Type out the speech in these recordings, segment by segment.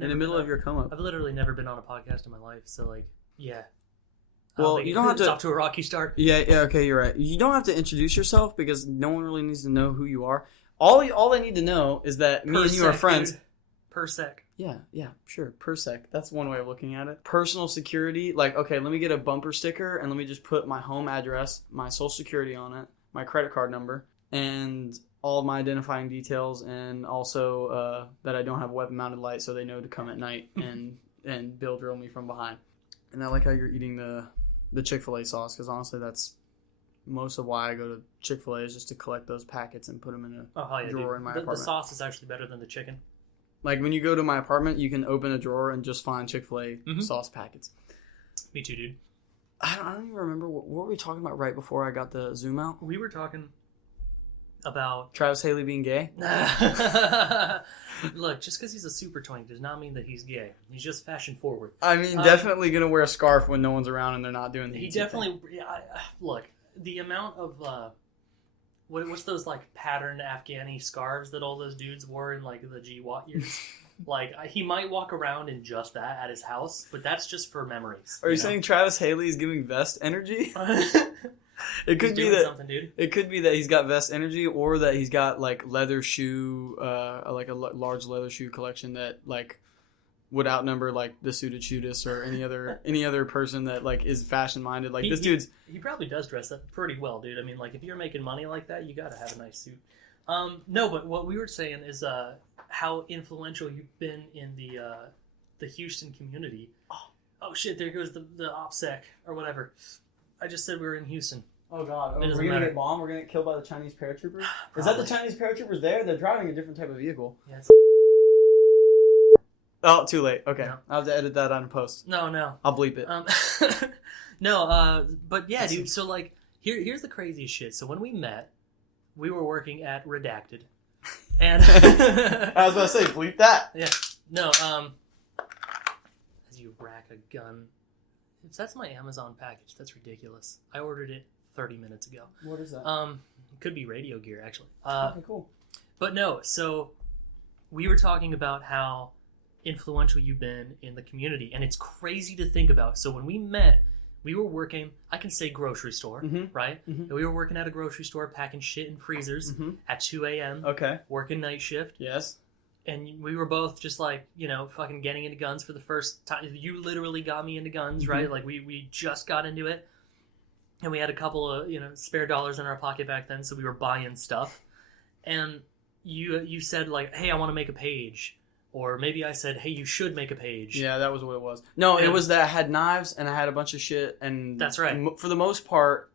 in the middle of your come up. I've literally never been on a podcast in my life, so like, yeah. Well, you don't have to. It's off to a rocky start. Yeah, okay, you're right. You don't have to introduce yourself because no one really needs to know who you are. All they need to know is that me and you are friends. Dude. Per sec. Yeah, sure. Per sec. That's one way of looking at it. Personal security. Like, okay, let me get a bumper sticker and let me just put my home address, my social security on it, my credit card number, and all of my identifying details, and also that I don't have a weapon-mounted light so they know to come at night and bill drill me from behind. And I like how you're eating the Chick-fil-A sauce because honestly that's most of why I go to Chick-fil-A is just to collect those packets and put them in a drawer in my apartment. The sauce is actually better than the chicken. Like when you go to my apartment, you can open a drawer and just find Chick-fil-A sauce packets. Me too, dude. I don't even remember. What were we talking about right before I got the Zoom out? We were talking about... Travis Haley being gay? Look, just because he's a super twink does not mean that he's gay. He's just fashion forward. I mean, definitely going to wear a scarf when no one's around and they're not doing the He definitely... Look, the amount of... what's those, like, patterned Afghani scarves that all those dudes wore in, like, the GWAT years? Like, he might walk around in just that at his house, but that's just for memories. Are you saying Travis Haley is giving vest energy? It could be that it could be that he's got vest energy, or that he's got like leather shoe, like a large leather shoe collection that like would outnumber like the Suited Shootist or any other person that like is fashion minded. Like he probably does dress up pretty well, dude. I mean, like if you're making money like that, you gotta have a nice suit. No, but what we were saying is how influential you've been in the Houston community. Oh shit! There goes the OPSEC or whatever. I just said we were in Houston. Oh god, we're gonna get bombed. We're gonna get killed by the Chinese paratroopers. Is that the Chinese paratroopers there? They're driving a different type of vehicle. Yeah. Oh, too late. Okay, no. I'll have to edit that on a post. No. I'll bleep it. But yeah, dude. So like, here's the craziest shit. So when we met, we were working at Redacted, and I was about to say bleep that. Yeah. No. As you rack a gun. That's my Amazon package. That's ridiculous. I ordered it 30 minutes ago. What is that? It could be radio gear, actually. Okay, cool. But no, so we were talking about how influential you've been in the community, and it's crazy to think about. So when we met, we were working, I can say grocery store, right? Mm-hmm. We were working at a grocery store, packing shit in freezers at 2 a.m. Okay. Working night shift. Yes. And we were both just like, fucking getting into guns for the first time. You literally got me into guns, right? Like we just got into it. And we had a couple of, spare dollars in our pocket back then. So we were buying stuff. And you said like, hey, I want to make a page. Or maybe I said, hey, you should make a page. Yeah, that was what it was. No, it was that I had knives and I had a bunch of shit. And that's right. For the most part,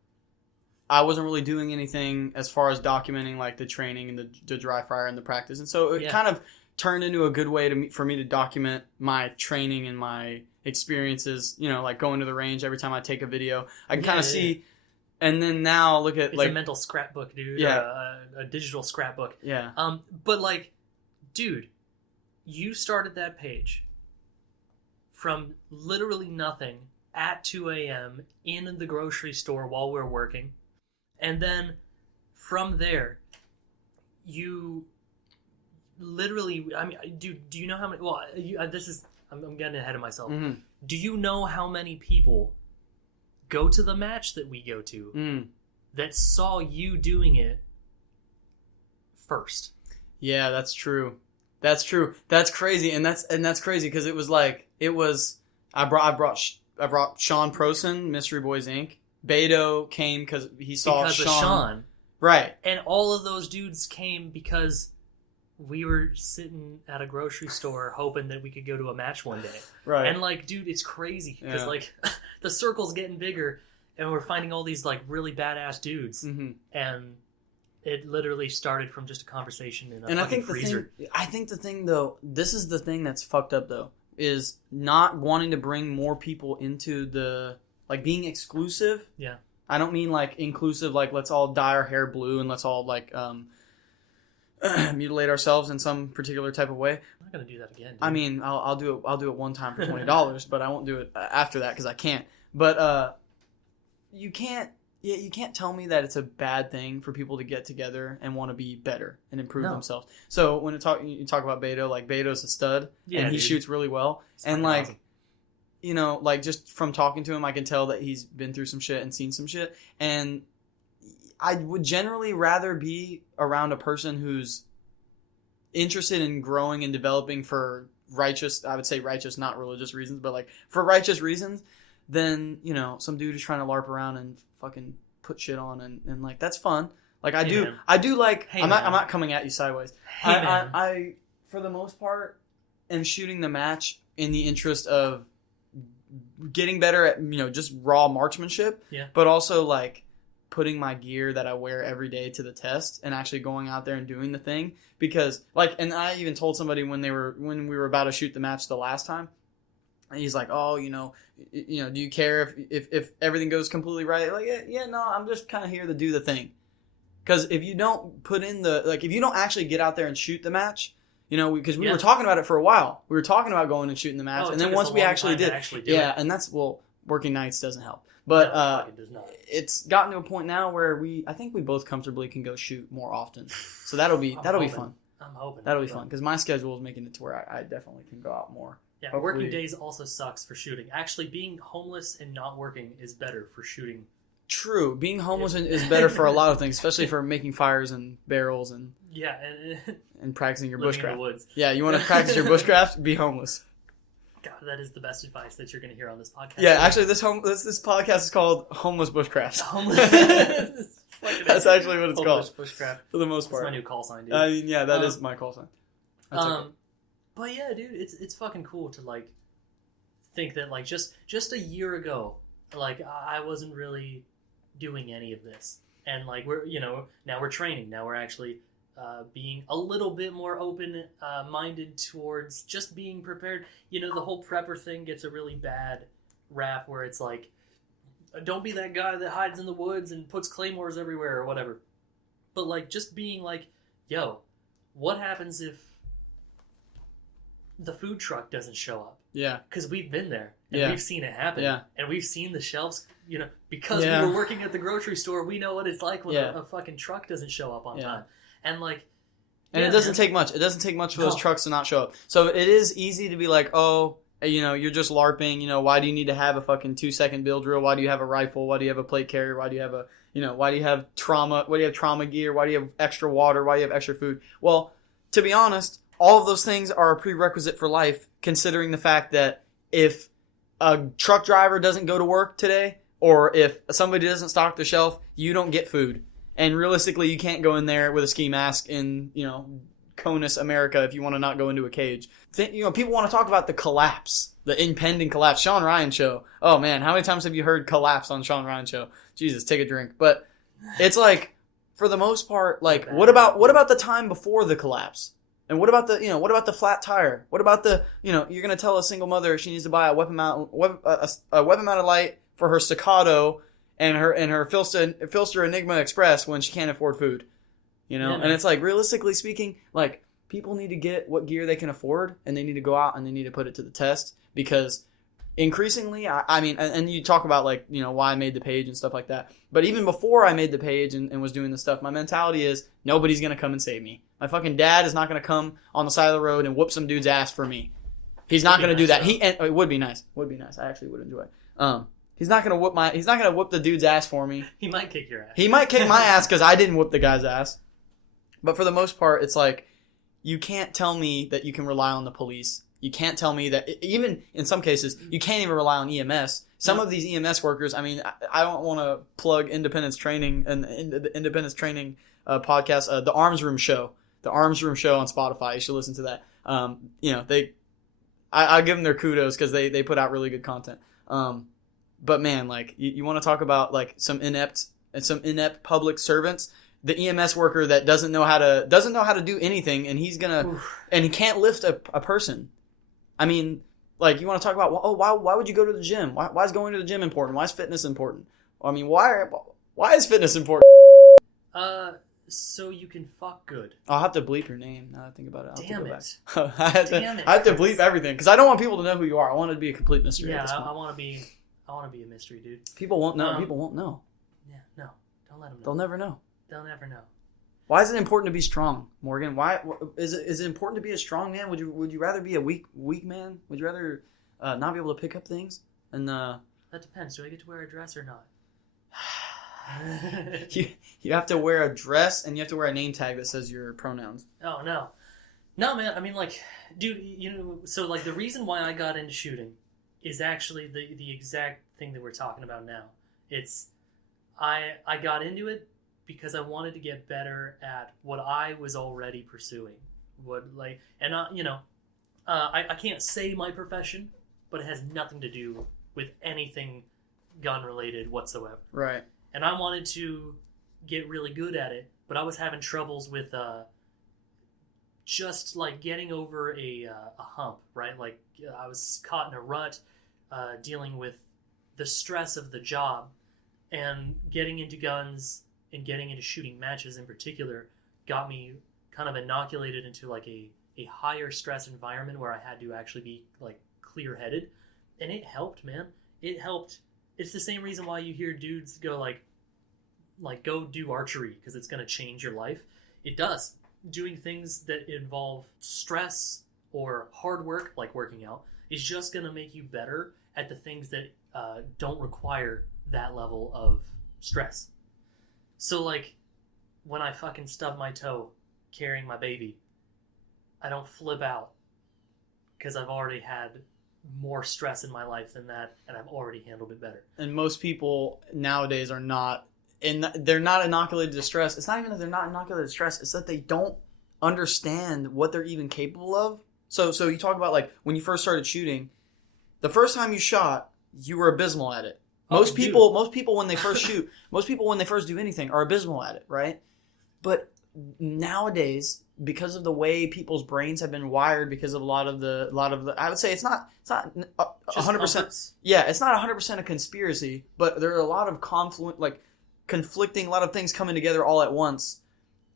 I wasn't really doing anything as far as documenting like the training and the dry fire and the practice. And so it kind of turned into a good way for me to document my training and my experiences, like going to the range every time I take a video. I can kind of see, and then now look at it's like... a mental scrapbook, dude. Yeah. A digital scrapbook. Yeah. But like, dude, you started that page from literally nothing at 2 a.m. in the grocery store while we're working. And then from there, you... literally, I mean, do you know how many? Well, I'm getting ahead of myself. Mm-hmm. Do you know how many people go to the match that we go to that saw you doing it first? Yeah, that's true. That's true. That's crazy, and that's crazy because it was I brought Sean Prosen, Mystery Boys Inc. Beto came because he saw Sean. Right, and all of those dudes came because we were sitting at a grocery store hoping that we could go to a match one day. Right. And like, dude, it's crazy because like the circle's getting bigger and we're finding all these like really badass dudes. Mm-hmm. And it literally started from just a conversation in a freezer. I think the thing though, this is the thing that's fucked up though, is not wanting to bring more people into the, like being exclusive. Yeah. I don't mean like inclusive, like let's all dye our hair blue and let's all like, mutilate ourselves in some particular type of way. I'm not gonna do that again, dude. I mean, I'll do it one time for $20, but I won't do it after that because I can't. But you can't Yeah, you can't tell me that it's a bad thing for people to get together and want to be better and improve themselves. So when you talk about Beto, like Beto's a stud and he shoots really well. It's and like, awesome. you know, like just from talking to him, I can tell that he's been through some shit and seen some shit. And I would generally rather be around a person who's interested in growing and developing for righteous, I would say righteous, not religious reasons, but like for righteous reasons, than, you know, some dude who's trying to LARP around and fucking put shit on and like that's fun. Like I do like I'm not coming at you sideways. I for the most part am shooting the match in the interest of getting better at, you know, just raw marksmanship. Yeah. But also like putting my gear that I wear every day to the test and actually going out there and doing the thing. Because like, and I even told somebody when we were about to shoot the match the last time, and he's like, oh, you know, do you care if everything goes completely right? Like, yeah, no, I'm just kind of here to do the thing. Because if you don't put in if you don't actually get out there and shoot the match, you know, because we were talking about it for a while. We were talking about going and shooting the match. And then once we actually did, and that's, well, working nights doesn't help. But it does not. It's gotten to a point now where I think we both comfortably can go shoot more often. So that'll be fun. I'm hoping. That'll be fun because my schedule is making it to where I definitely can go out more. Yeah, hopefully. Working days also sucks for shooting. Actually, being homeless and not working is better for shooting. True. Being homeless is better for a lot of things, especially for making fires and barrels and and practicing your bushcraft. In the woods. Yeah, you want to practice your bushcraft? Be homeless. God, that is the best advice that you're going to hear on this podcast. Yeah, actually, this podcast is called Homeless Bushcraft. That's actually what it's called. Bushcraft. For the most part. That's my new call sign, dude. I mean, yeah, that is my call sign. But yeah, dude, it's fucking cool to like think that like just a year ago, like I wasn't really doing any of this, and like now we're training. Now we're actually being a little bit more open minded towards just being prepared. You know, the whole prepper thing gets a really bad rap where it's like, don't be that guy that hides in the woods and puts claymores everywhere or whatever. But like just being like, yo, what happens if the food truck doesn't show up? Yeah. Because we've been there and we've seen it happen. Yeah. And we've seen the shelves, you know, because we were working at the grocery store, we know what it's like when a fucking truck doesn't show up on time. And like, and it doesn't take much. It doesn't take much for those trucks to not show up. So it is easy to be like, oh, you know, you're just LARPing. You know, why do you need to have a fucking 2-second build drill? Why do you have a rifle? Why do you have a plate carrier? Why do you have why do you have trauma? Why do you have trauma gear? Why do you have extra water? Why do you have extra food? Well, to be honest, all of those things are a prerequisite for life, considering the fact that if a truck driver doesn't go to work today, or if somebody doesn't stock the shelf, you don't get food. And realistically, you can't go in there with a ski mask in, you know, Conus, America, if you want to not go into a cage. You know, people want to talk about the collapse, the impending collapse. Sean Ryan show. Oh man, how many times have you heard collapse on Sean Ryan show? Jesus, take a drink. But it's like, for the most part, like, what about the time before the collapse? And what about the flat tire? What about you're going to tell a single mother she needs to buy a weapon-mounted light for her Staccato and her Filster Enigma Express when she can't afford food, you know? And it's like, realistically speaking, like, people need to get what gear they can afford, and they need to go out and they need to put it to the test, because increasingly, I mean, and you talk about, like, you know, why I made the page and stuff like that, but even before I made the page and was doing this stuff, my mentality is, nobody's going to come and save me. My fucking dad is not going to come on the side of the road and whoop some dude's ass for me. He's not going to do that. It would be nice. I actually would enjoy it. He's not gonna whoop the dude's ass for me. He might kick your ass. He might kick my ass because I didn't whoop the guy's ass. But for the most part, it's like, you can't tell me that you can rely on the police. You can't tell me that, even in some cases, you can't even rely on EMS. Some of these EMS workers, I mean, I don't want to plug Independence Training and the Independence Training podcast, the Arms Room Show on Spotify. You should listen to that. You know, I give them their kudos because they put out really good content. But man, like, you want to talk about like some inept public servants, the EMS worker that doesn't know how to do anything, and and he can't lift a person. I mean, like, you want to talk about, why would you go to the gym? Why is going to the gym important? Why is fitness important? I mean, why is fitness important? So you can fuck good. I'll have to bleep your name now that I think about it. Damn it. I have to bleep everything because I don't want people to know who you are. I want it to be a complete mystery. Yeah, I want to be a mystery, dude. People won't know. People won't know. Yeah, Don't let them know. They'll never know. They'll never know. Why is it important to be strong, Morgan? Why is it important to be a strong man? Would you rather be a weak man? Would you rather not be able to pick up things? And that depends. Do I get to wear a dress or not? you have to wear a dress and you have to wear a name tag that says your pronouns. Oh no, man. I mean, like, dude, so like the reason why I got into shooting is actually the exact thing that we're talking about now. It's I got into it because I wanted to get better at what I was already pursuing. I can't say my profession, but it has nothing to do with anything gun related whatsoever. Right. And I wanted to get really good at it, but I was having troubles with just like getting over a hump, right? Like I was caught in a rut, dealing with the stress of the job, and getting into guns and getting into shooting matches in particular got me kind of inoculated into like a higher stress environment where I had to actually be like clear-headed, and it helped, man. It helped. It's the same reason why you hear dudes go like go do archery because it's going to change your life. It does. Doing things that involve stress or hard work, like working out, is just going to make you better at the things that don't require that level of stress. So like when I fucking stub my toe carrying my baby, I don't flip out because I've already had more stress in my life than that, and I've already handled it better. And most people nowadays are not, they're not inoculated to stress. It's not even that they're not inoculated to stress, it's that they don't understand what they're even capable of. So you talk about like when you first started shooting, the first time you shot, you were abysmal at it. Most people when they first shoot, most people when they first do anything are abysmal at it, right? But nowadays, because of the way people's brains have been wired, because of a lot of the I would say it's not 100%. Yeah, it's not 100% a conspiracy, but there are a lot of conflicting, a lot of things coming together all at once.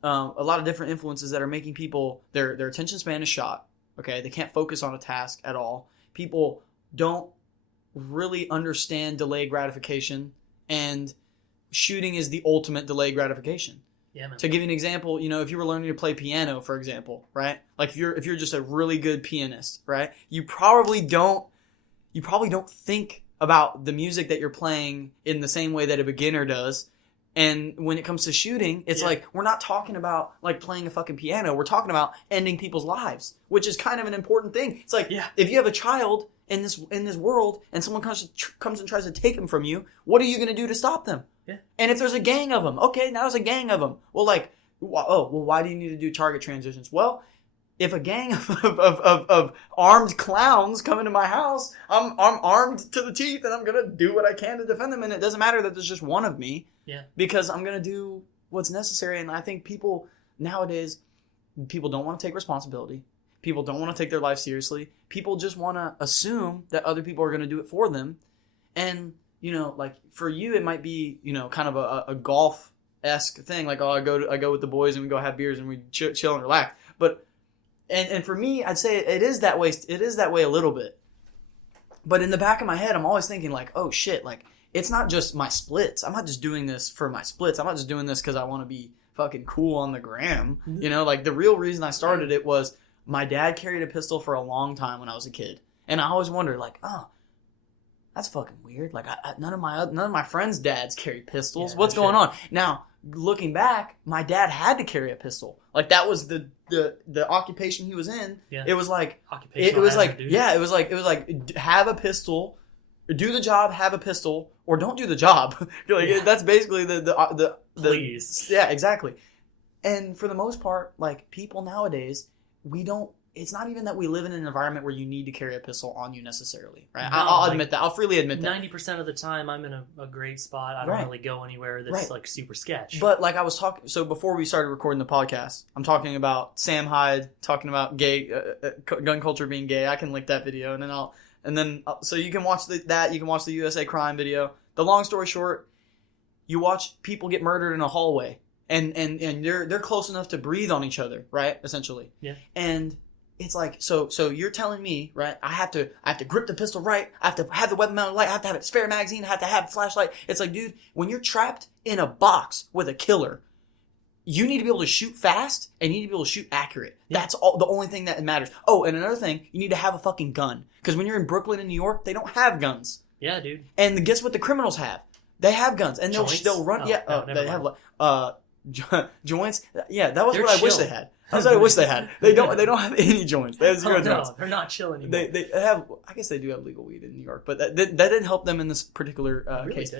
A lot of different influences that are making people their attention span is shot. Okay, they can't focus on a task at all. People don't really understand delayed gratification, and shooting is the ultimate delayed gratification. Yeah, man. To give you an example, if you were learning to play piano, for example, right? Like if you're just a really good pianist, right? You probably don't think about the music that you're playing in the same way that a beginner does. And when it comes to shooting, it's like we're not talking about like playing a fucking piano. We're talking about ending people's lives, which is kind of an important thing. It's like if you have a child in this world and someone comes and tries to take them from you, what are you going to do to stop them? Yeah. And if there's a gang of them, okay, now there's a gang of them. Well, why do you need to do target transitions? Well, if a gang of armed clowns come into my house, I'm armed to the teeth, and I'm going to do what I can to defend them. And it doesn't matter that there's just one of me. Yeah. Because I'm going to do what's necessary. And I think people nowadays, people don't want to take responsibility. People don't want to take their life seriously. People just want to assume that other people are going to do it for them. And, like for you, it might be, kind of a golf-esque thing. Like, I go with the boys and we go have beers and we chill and relax. But, and for me, I'd say it is that way. It is that way a little bit. But in the back of my head, I'm always thinking like, oh shit, like it's not just my splits. I'm not just doing this for my splits. I'm not just doing this because I want to be fucking cool on the gram. Like the real reason I started it was my dad carried a pistol for a long time when I was a kid. And I always wondered like, oh, that's fucking weird. Like none of my friends' dads carry pistols. What's going on? Now, looking back, my dad had to carry a pistol. Like that was the occupation he was in. Yeah. It was like it was like have a pistol, do the job, have a pistol, or don't do the job. That's basically the please. Yeah, exactly. And for the most part, like people nowadays, it's not even that we live in an environment where you need to carry a pistol on you necessarily, right? No, I'll admit that. I'll freely admit that. 90% of the time, I'm in a great spot. I don't really go anywhere that's like super sketch. But like I was talking, so before we started recording the podcast, I'm talking about Sam Hyde, talking about gay gun culture being gay. I can link that video, so you can watch that. You can watch the USA Crime video. The long story short, you watch people get murdered in a hallway, and they're close enough to breathe on each other, right? Essentially, yeah. And it's like, so you're telling me, right? I have to grip the pistol right. I have to have the weapon mounted light. I have to have a spare magazine. I have to have a flashlight. It's like, dude, when you're trapped in a box with a killer, you need to be able to shoot fast and you need to be able to shoot accurate. Yeah. That's the only thing that matters. Oh, and another thing, you need to have a fucking gun. Because when you're in Brooklyn and New York, they don't have guns. Yeah, dude. And guess what the criminals have? They have guns. And they'll run. They have joints. Yeah, that was They're what I wish they had. That's what I wish they had. They don't have any joints. They have zero joints. No, they're not chill anymore. They have. I guess they do have legal weed in New York, but that didn't help them in this particular case.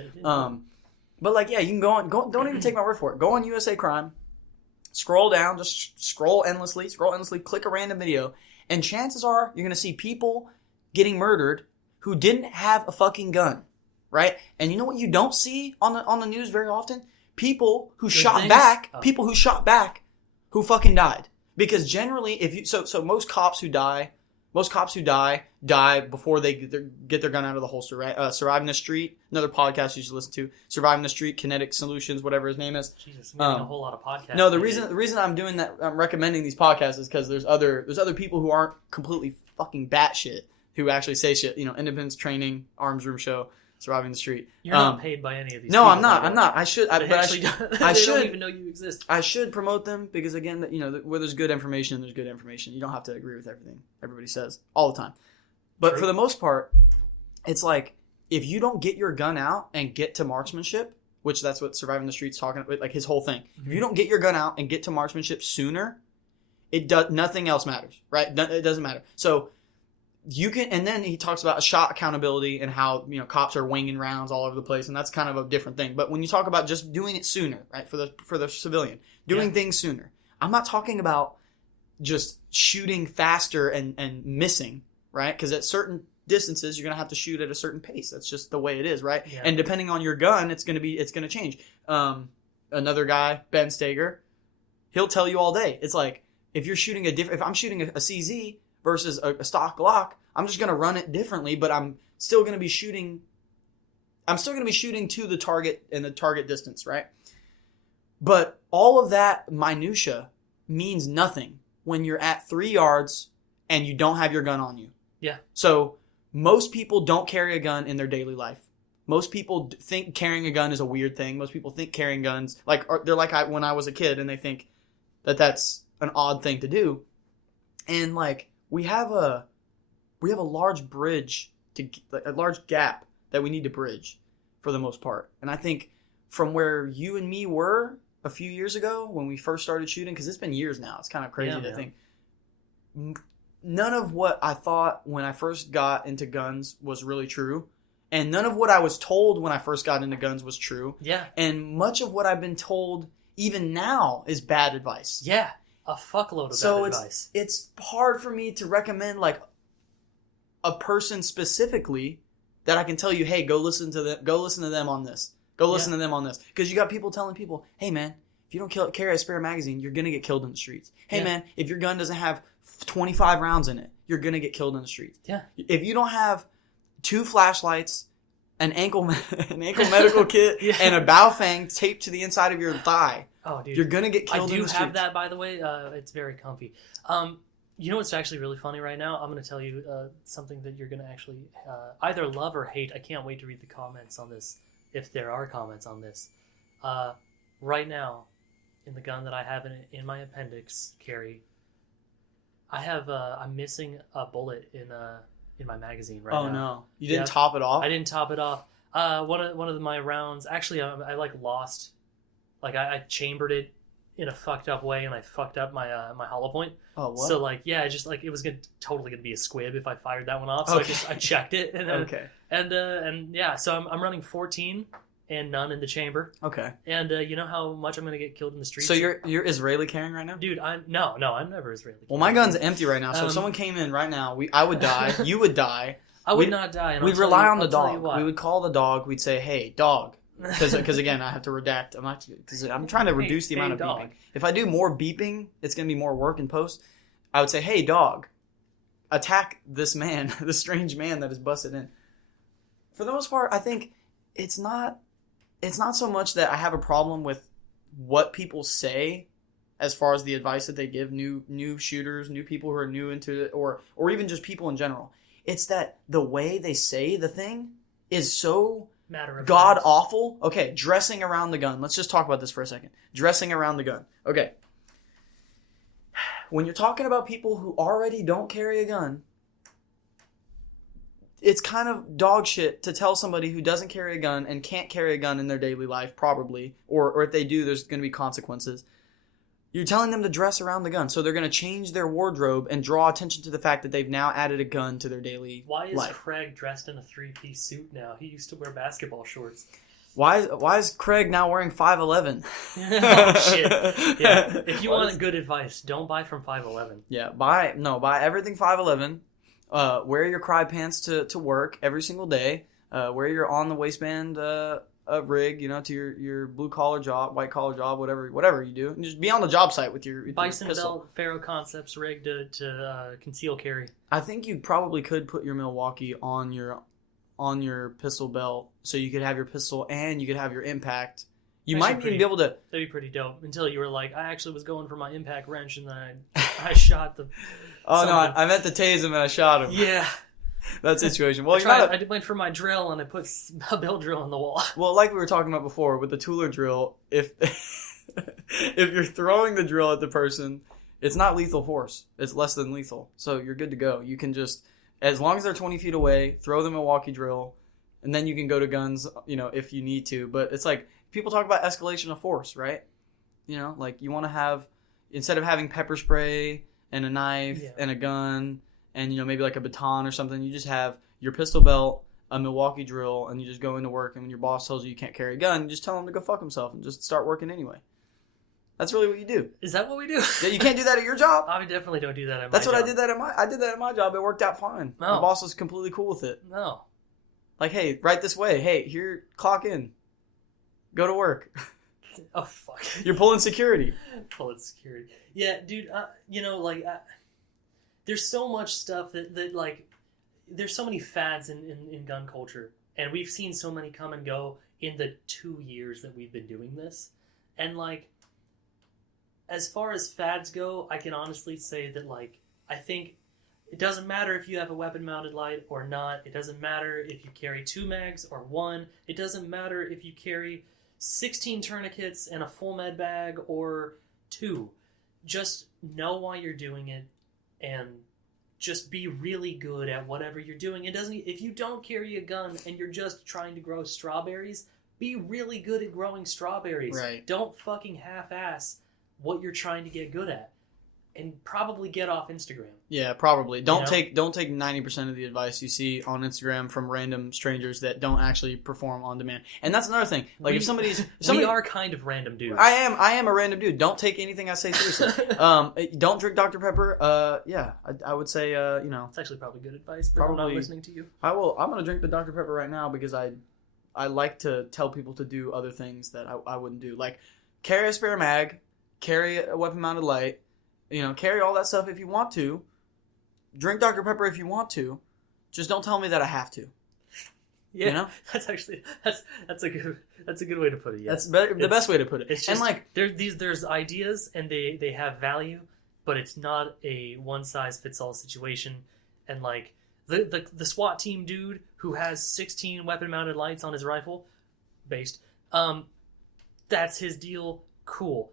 But like, yeah, you can go on. Don't even take my word for it. Go on USA Crime. Scroll down. Just scroll endlessly. Click a random video, and chances are you're gonna see people getting murdered who didn't have a fucking gun, right? And you know what you don't see on the news very often? People who shot back. People who shot back. Who fucking died? Because generally, if you so most cops who die before they get their gun out of the holster, right? Surviving the Street, another podcast you should listen to. Surviving the Street, Kinetic Solutions, whatever his name is. Jesus, I'm getting a whole lot of podcasts. No, the reason I'm doing that, I'm recommending these podcasts is because there's other people who aren't completely fucking batshit who actually say shit. You know, Independence Training, Arms Room Show. Surviving the Street. You're not paid by any of these. No, people, I'm not. I should. I don't even know you exist. I should promote them because again, you know, where there's good information, there's good information. You don't have to agree with everything everybody says all the time. But for the most part, it's like if you don't get your gun out and get to marksmanship, which that's what Surviving the Street's talking about, like his whole thing. Mm-hmm. If you don't get your gun out and get to marksmanship sooner, nothing else matters, right? It doesn't matter. So. You can, and then he talks about shot accountability and how, you know, cops are winging rounds all over the place, and that's kind of a different thing. But when you talk about just doing it sooner, right, for the civilian, doing things sooner, I'm not talking about just shooting faster and missing, right? Because at certain distances, you're gonna have to shoot at a certain pace. That's just the way it is, right? Yeah. And depending on your gun, it's gonna change. Another guy, Ben Steger, he'll tell you all day. It's like if I'm shooting a CZ. Versus a stock Glock, I'm just going to run it differently, but I'm still going to be shooting to the target and the target distance, right? But all of that minutia means nothing when you're at 3 yards and you don't have your gun on you. Yeah. So most people don't carry a gun in their daily life. Most people think carrying a gun is a weird thing. Most people think carrying guns, they're like when I was a kid, and they think that that's an odd thing to do. And like, we have a large a large gap that we need to bridge for the most part. And I think from where you and me were a few years ago when we first started shooting, because it's been years now, it's kind of crazy to think. None of what I thought when I first got into guns was really true. And none of what I was told when I first got into guns was true. Yeah. And much of what I've been told even now is bad advice. Yeah. A fuckload of bad advice. It's hard for me to recommend like a person specifically that I can tell you, hey, go listen to them on this. Listen to them on this. Because you got people telling people, hey man, if you don't carry a spare magazine, you're gonna get killed in the streets. Hey man, if your gun doesn't have 25 rounds in it, you're gonna get killed in the streets. Yeah. If you don't have 2 flashlights, an ankle medical kit, and a bow fang taped to the inside of your thigh. Oh, dude. You're going to get killed in the streets. I do have that, by the way. It's very comfy. You know what's actually really funny right now? I'm going to tell you something that you're going to actually either love or hate. I can't wait to read the comments on this, if there are comments on this. Right now, in the gun that I have in my appendix carry, I'm missing a bullet in my magazine right now. Oh, no. You didn't top it off? I didn't top it off. One of my rounds, actually, I lost... I chambered it in a fucked up way, and I fucked up my my hollow point. Oh, what? So it was totally gonna be a squib if I fired that one off. So I checked it, and so I'm running 14 and none in the chamber. Okay. And you know how much I'm gonna get killed in the streets. So you're Israeli carrying right now, dude? I'm never Israeli. Well, my gun's empty right now, so if someone came in right now, I would die. You would die. I would not die. And we'd rely on the dog. We would call the dog. We'd say, "Hey, dog." Because again, I have to redact. I'm trying to reduce the amount of beeping. If I do more beeping, it's going to be more work in post. I would say, "Hey, dog, attack this man, this strange man that is busted in." For the most part, I think it's not so much that I have a problem with what people say as far as the advice that they give new shooters, new people who are new into it, or even just people in general. It's that the way they say the thing is so god awful. Okay, dressing around the gun. Let's just talk about this for a second. Dressing around the gun. Okay. When you're talking about people who already don't carry a gun, it's kind of dog shit to tell somebody who doesn't carry a gun and can't carry a gun in their daily life, probably, or if they do, there's going to be consequences. You're telling them to dress around the gun, so they're going to change their wardrobe and draw attention to the fact that they've now added a gun to their daily life. Why is Craig dressed in a 3-piece suit now? He used to wear basketball shorts. Why is Craig now wearing 511? Oh, shit. Yeah. If you want good advice, don't buy from 511. Yeah, buy everything 511. Wear your cry pants to work every single day. Wear your on the waistband rig, to your blue collar job, white collar job, whatever you do. And just be on the job site with your Bison pistol. Belt Faro Concepts rig to conceal carry. I think you probably could put your Milwaukee on your pistol belt, so you could have your pistol and you could have your impact. You might even be able to. That'd be pretty dope. Until you were like, I actually was going for my impact wrench, and then I shot the. Oh no! I meant to tase him and I shot him. Yeah. That situation. Well, I went for my drill and I put a belt drill on the wall. Well, like we were talking about before with the tooler drill, if you're throwing the drill at the person, it's not lethal force. It's less than lethal. So you're good to go. You can just, as long as they're 20 feet away, throw the Milwaukee drill, and then you can go to guns, if you need to. But it's like, people talk about escalation of force, right? Like you want to have, instead of having pepper spray and a knife and a gun and, maybe like a baton or something, you just have your pistol belt, a Milwaukee drill, and you just go into work, and when your boss tells you can't carry a gun, you just tell him to go fuck himself and just start working anyway. That's really what you do. Is that what we do? Yeah, you can't do that at your job. I definitely don't do that at my job. That's what I did that at my job. It worked out fine. No. My boss was completely cool with it. No. Like, hey, right this way. Hey, here, clock in. Go to work. Oh, fuck. You're pulling security. Pulling security. Yeah, dude, there's so much stuff that like, there's so many fads in gun culture, and we've seen so many come and go in the 2 years that we've been doing this. And like, as far as fads go, I can honestly say that, like, I think it doesn't matter if you have a weapon-mounted light or not. It doesn't matter if you carry 2 mags or 1. It doesn't matter if you carry 16 tourniquets and a full med bag or 2. Just know why you're doing it and just be really good at whatever you're doing. If you don't carry a gun and you're just trying to grow strawberries, be really good at growing strawberries. Right. Don't fucking half-ass what you're trying to get good at, and probably get off Instagram. Yeah, probably. Don't take 90% of the advice you see on Instagram from random strangers that don't actually perform on demand. And that's another thing. Like, if somebody's we are kind of random dudes. I am a random dude. Don't take anything I say seriously. Don't drink Dr. Pepper. Yeah, I would say It's actually probably good advice, but I'm not listening to you. I'm going to drink the Dr. Pepper right now because I like to tell people to do other things that I wouldn't do. Like, carry a spare mag, carry a weapon-mounted light, carry all that stuff if you want to. Drink Dr. Pepper if you want to. Just don't tell me that I have to. Yeah, that's a good way to put it. Yeah. That's the best way to put it. It's just, and like, there's ideas and they have value, but it's not a one size fits all situation. And like the SWAT team dude who has 16 weapon mounted lights on his rifle, that's his deal. Cool.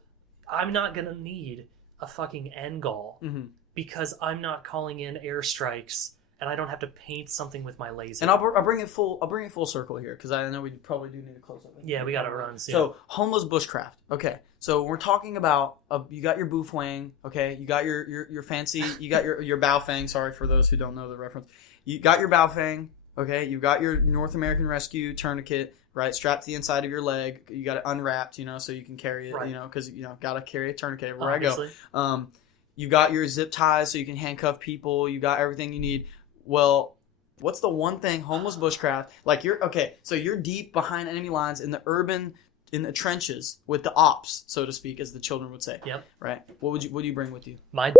I'm not gonna need a fucking NGOL because I'm not calling in airstrikes and I don't have to paint something with my laser. And I'll bring it full circle here because I know we probably do need to close up. Yeah, we gotta run soon. So, homeless bushcraft. Okay, so we're talking about you got your boofwang. Okay, you got your fancy. You got your Baofeng. Sorry for those who don't know the reference. You got your Baofeng. Okay, you've got your North American Rescue tourniquet. Right, strapped to the inside of your leg. You got it unwrapped, so you can carry it. Right. Because gotta carry a tourniquet everywhere Obviously. I go. You got your zip ties so you can handcuff people. You got everything you need. Well, what's the one thing homeless bushcraft? Like so you're deep behind enemy lines in the trenches with the ops, so to speak, as the children would say. Yep. Right. What do you bring with you? My